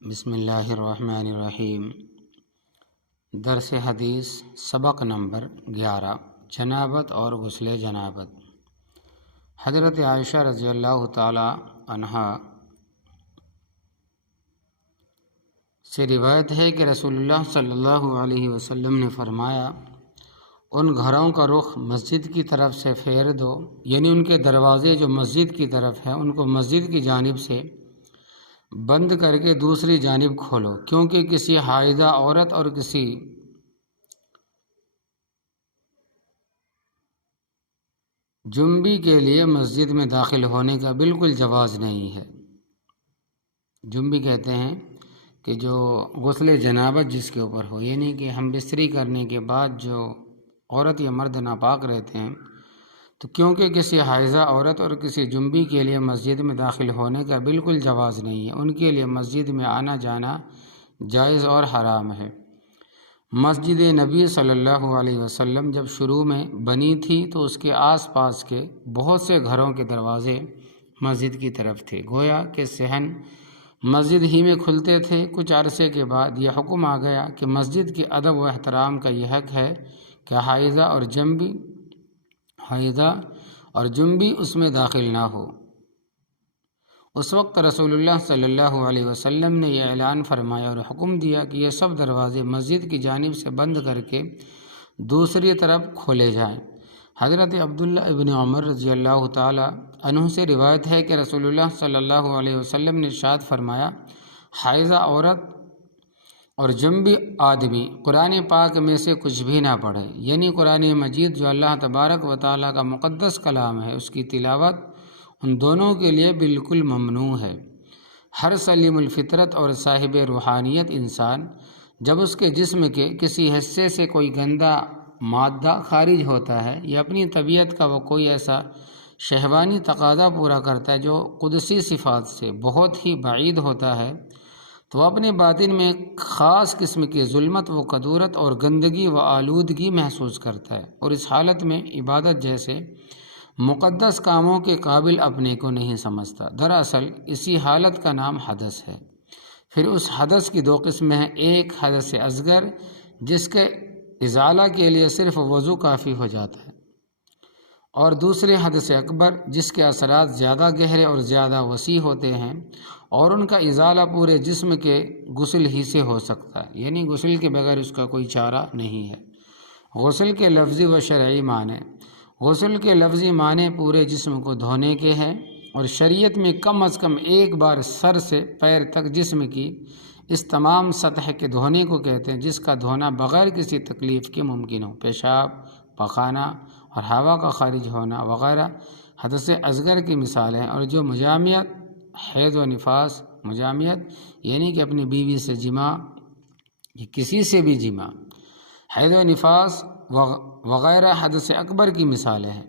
بسم اللہ الرحمن الرحیم۔ درس حدیث سبق نمبر 11، جنابت اور غسل جنابت۔ حضرت عائشہ رضی اللہ تعالی عنہا سے روایت ہے کہ رسول اللہ صلی اللہ علیہ وسلم نے فرمایا، ان گھروں کا رخ مسجد کی طرف سے پھیر دو، یعنی ان کے دروازے جو مسجد کی طرف ہیں ان کو مسجد کی جانب سے بند کر کے دوسری جانب کھولو، کیونکہ کسی حائضہ عورت اور کسی جنبی کے لیے مسجد میں داخل ہونے کا بالکل جواز نہیں ہے۔ جنبی کہتے ہیں کہ جو غسل جنابت جس کے اوپر ہو، یعنی کہ ہم بستری کرنے کے بعد جو عورت یا مرد ناپاک رہتے ہیں، تو کیونکہ کسی حائضہ عورت اور کسی جنبی کے لیے مسجد میں داخل ہونے کا بالکل جواز نہیں ہے، ان کے لیے مسجد میں آنا جانا جائز اور حرام ہے۔ مسجد نبی صلی اللہ علیہ وسلم جب شروع میں بنی تھی تو اس کے آس پاس کے بہت سے گھروں کے دروازے مسجد کی طرف تھے، گویا کہ صحن مسجد ہی میں کھلتے تھے۔ کچھ عرصے کے بعد یہ حکم آ گیا کہ مسجد کے ادب و احترام کا یہ حق ہے کہ حائضہ اور جنبی اس میں داخل نہ ہو۔ اس وقت رسول اللہ صلی اللہ علیہ وسلم نے یہ اعلان فرمایا اور حکم دیا کہ یہ سب دروازے مسجد کی جانب سے بند کر کے دوسری طرف کھولے جائیں۔ حضرت عبداللہ ابن عمر رضی اللہ تعالی عنہ سے روایت ہے کہ رسول اللہ صلی اللہ علیہ وسلم نے ارشاد فرمایا، حائضہ عورت اور جنبی آدمی قرآن پاک میں سے کچھ بھی نہ پڑھے، یعنی قرآن مجید جو اللہ تبارک و تعالیٰ کا مقدس کلام ہے، اس کی تلاوت ان دونوں کے لیے بالکل ممنوع ہے۔ ہر سلیم الفطرت اور صاحب روحانیت انسان جب اس کے جسم کے کسی حصے سے کوئی گندا مادہ خارج ہوتا ہے یا اپنی طبیعت کا وہ کوئی ایسا شہوانی تقاضا پورا کرتا ہے جو قدسی صفات سے بہت ہی بعید ہوتا ہے، تو اپنے باطن میں ایک خاص قسم کی ظلمت و کدورت اور گندگی و آلودگی محسوس کرتا ہے، اور اس حالت میں عبادت جیسے مقدس کاموں کے قابل اپنے کو نہیں سمجھتا۔ دراصل اسی حالت کا نام حدث ہے۔ پھر اس حدث کی دو قسمیں ہیں، ایک حدث اصغر جس کے ازالہ کے لیے صرف وضو کافی ہو جاتا ہے، اور دوسرے حدث اکبر جس کے اثرات زیادہ گہرے اور زیادہ وسیع ہوتے ہیں اور ان کا ازالہ پورے جسم کے غسل ہی سے ہو سکتا ہے، یعنی غسل کے بغیر اس کا کوئی چارہ نہیں ہے۔ غسل کے لفظی و شرعی معنی۔ غسل کے لفظی معنی پورے جسم کو دھونے کے ہیں، اور شریعت میں کم از کم ایک بار سر سے پیر تک جسم کی اس تمام سطح کے دھونے کو کہتے ہیں، جس کا دھونا بغیر کسی تکلیف کے ممکن ہو۔ پیشاب، پخانہ اور ہوا کا خارج ہونا وغیرہ حدث اصغر کی مثالیں ہیں۔ اور جو مجامعت، حیض و نفاس، مجامعت یعنی کہ اپنی بیوی سے جماع یا کسی سے بھی جماع، حیض و نفاس وغیرہ حدث اکبر کی مثالیں ہیں۔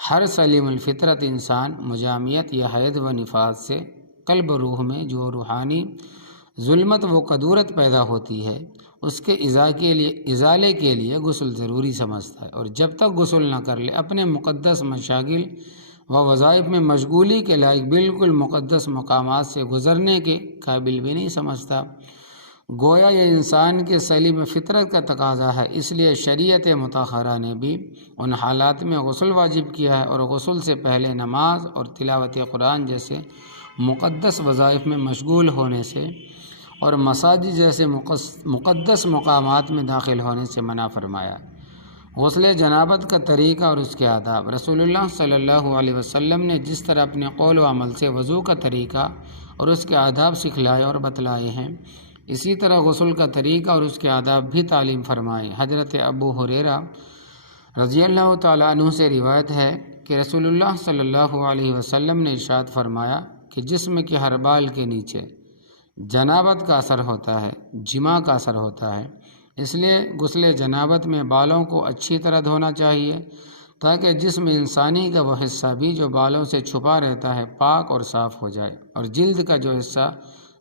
ہر سلیم الفطرت انسان مجامعت یا حیض و نفاس سے قلب و روح میں جو روحانی ظلمت و کدورت پیدا ہوتی ہے، اس کے ازالے کے لیے غسل ضروری سمجھتا ہے، اور جب تک غسل نہ کر لے اپنے مقدس مشاغل و وظائف میں مشغولی کے لائق بالکل مقدس مقامات سے گزرنے کے قابل بھی نہیں سمجھتا۔ گویا یہ انسان کے سلیم فطرت کا تقاضا ہے، اس لیے شریعت مطہرہ نے بھی ان حالات میں غسل واجب کیا ہے، اور غسل سے پہلے نماز اور تلاوت قرآن جیسے مقدس وظائف میں مشغول ہونے سے اور مساجد جیسے مقدس مقامات میں داخل ہونے سے منع فرمایا۔ غسل جنابت کا طریقہ اور اس کے آداب۔ رسول اللہ صلی اللہ علیہ وسلم نے جس طرح اپنے قول و عمل سے وضو کا طریقہ اور اس کے آداب سکھلائے اور بتلائے ہیں، اسی طرح غسل کا طریقہ اور اس کے آداب بھی تعلیم فرمائے۔ حضرت ابو ہریرہ رضی اللہ تعالیٰ عنہ سے روایت ہے کہ رسول اللہ صلی اللہ علیہ وسلم نے ارشاد فرمایا کہ جسم کے ہر بال کے نیچے جنابت کا اثر ہوتا ہے، جماع کا اثر ہوتا ہے، اس لیے غسل جنابت میں بالوں کو اچھی طرح دھونا چاہیے تاکہ جسم انسانی کا وہ حصہ بھی جو بالوں سے چھپا رہتا ہے پاک اور صاف ہو جائے، اور جلد کا جو حصہ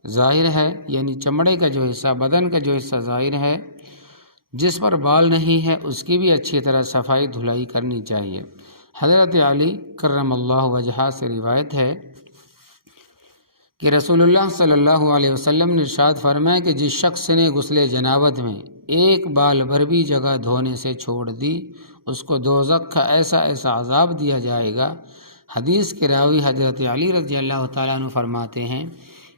ظاہر ہے، یعنی چمڑے کا جو حصہ، بدن کا جو حصہ ظاہر ہے جس پر بال نہیں ہے، اس کی بھی اچھی طرح صفائی دھلائی کرنی چاہیے۔ حضرت علی کرم اللہ وجہہ سے روایت ہے کہ رسول اللہ صلی اللہ علیہ وسلم نے ارشاد فرمایا کہ جس شخص نے غسل جنابت میں ایک بال بھر بھی جگہ دھونے سے چھوڑ دی اس کو دوزخ کا ایسا ایسا عذاب دیا جائے گا۔ حدیث کے راوی حضرت علی رضی اللہ تعالیٰ عنہ فرماتے ہیں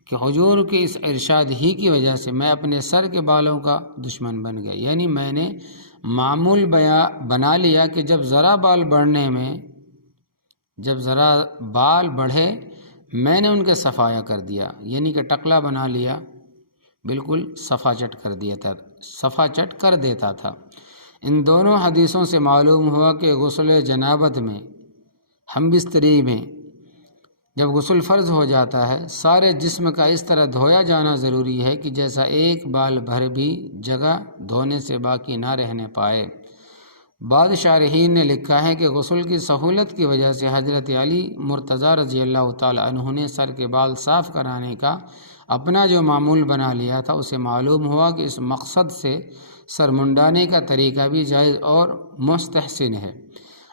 کہ حضور کے اس ارشاد ہی کی وجہ سے میں اپنے سر کے بالوں کا دشمن بن گیا، یعنی میں نے معمول بنا لیا کہ جب ذرا بال بڑھے میں نے ان کے صفایا کر دیا، یعنی کہ ٹکلا بنا لیا، بالکل صفا چٹ کر دیتا تھا۔ ان دونوں حدیثوں سے معلوم ہوا کہ غسل جنابت میں ہم بستری میں جب غسل فرض ہو جاتا ہے سارے جسم کا اس طرح دھویا جانا ضروری ہے کہ جیسا ایک بال بھر بھی جگہ دھونے سے باقی نہ رہنے پائے۔ بعض شارحین نے لکھا ہے کہ غسل کی سہولت کی وجہ سے حضرت علی مرتضیٰ رضی اللہ تعالیٰ عنہ نے سر کے بال صاف کرانے کا اپنا جو معمول بنا لیا تھا اسے معلوم ہوا کہ اس مقصد سے سر منڈانے کا طریقہ بھی جائز اور مستحسن ہے،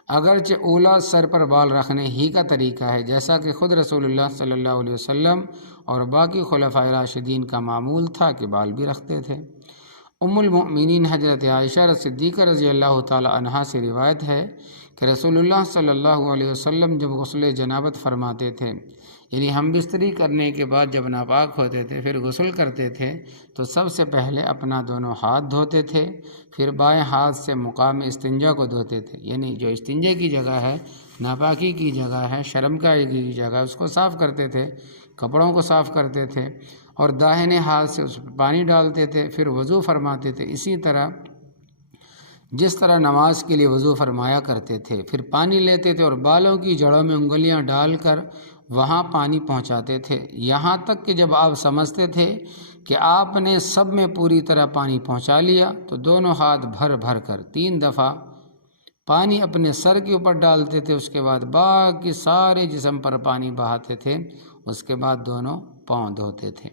اگرچہ اولا سر پر بال رکھنے ہی کا طریقہ ہے، جیسا کہ خود رسول اللہ صلی اللہ علیہ وسلم اور باقی خلفائے راشدین کا معمول تھا کہ بال بھی رکھتے تھے۔ ام المؤمنین حضرت عائشہ صدیقہ رضی اللہ تعالی عنہا سے روایت ہے کہ رسول اللہ صلی اللہ علیہ وسلم جب غسل جنابت فرماتے تھے، یعنی ہم بستری کرنے کے بعد جب ناپاک ہوتے تھے پھر غسل کرتے تھے تو سب سے پہلے اپنا دونوں ہاتھ دھوتے تھے، پھر بائیں ہاتھ سے مقام استنجا کو دھوتے تھے، یعنی جو استنجے کی جگہ ہے، ناپاکی کی جگہ ہے، شرمگاہی کی جگہ اس کو صاف کرتے تھے، کپڑوں کو صاف کرتے تھے اور داہنے ہاتھ سے اس پہ پانی ڈالتے تھے، پھر وضو فرماتے تھے۔ اسی طرح جس طرح نماز کے لیے وضو فرمایا کرتے تھے، پھر پانی لیتے تھے اور بالوں کی جڑوں میں انگلیاں ڈال کر وہاں پانی پہنچاتے تھے، یہاں تک کہ جب آپ سمجھتے تھے کہ آپ نے سب میں پوری طرح پانی پہنچا لیا تو دونوں ہاتھ بھر بھر کر 3 دفعہ پانی اپنے سر کے اوپر ڈالتے تھے، اس کے بعد باقی سارے جسم پر پانی بہاتے تھے، اس کے بعد دونوں پاؤں دھوتے تھے۔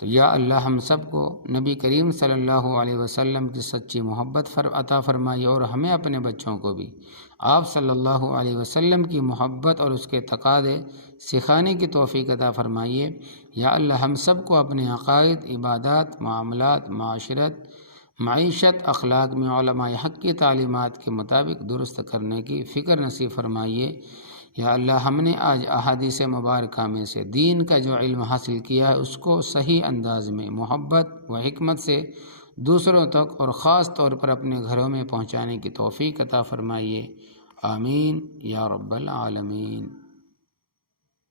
تو یا اللہ ہم سب کو نبی کریم صلی اللہ علیہ وسلم کی سچی محبت عطا فرمائی اور ہمیں اپنے بچوں کو بھی آپ صلی اللہ علیہ وسلم کی محبت اور اس کے تقاضے سکھانے کی توفیق عطا فرمائیے۔ یا اللہ ہم سب کو اپنے عقائد، عبادات، معاملات، معیشت، اخلاق میں علماء حق کی تعلیمات کے مطابق درست کرنے کی فکر نصیب فرمائیے۔ یا اللہ ہم نے آج احادیث مبارکہ میں سے دین کا جو علم حاصل کیا ہے اس کو صحیح انداز میں محبت و حکمت سے دوسروں تک اور خاص طور پر اپنے گھروں میں پہنچانے کی توفیق عطا فرمائیے۔ آمین یا رب العالمین۔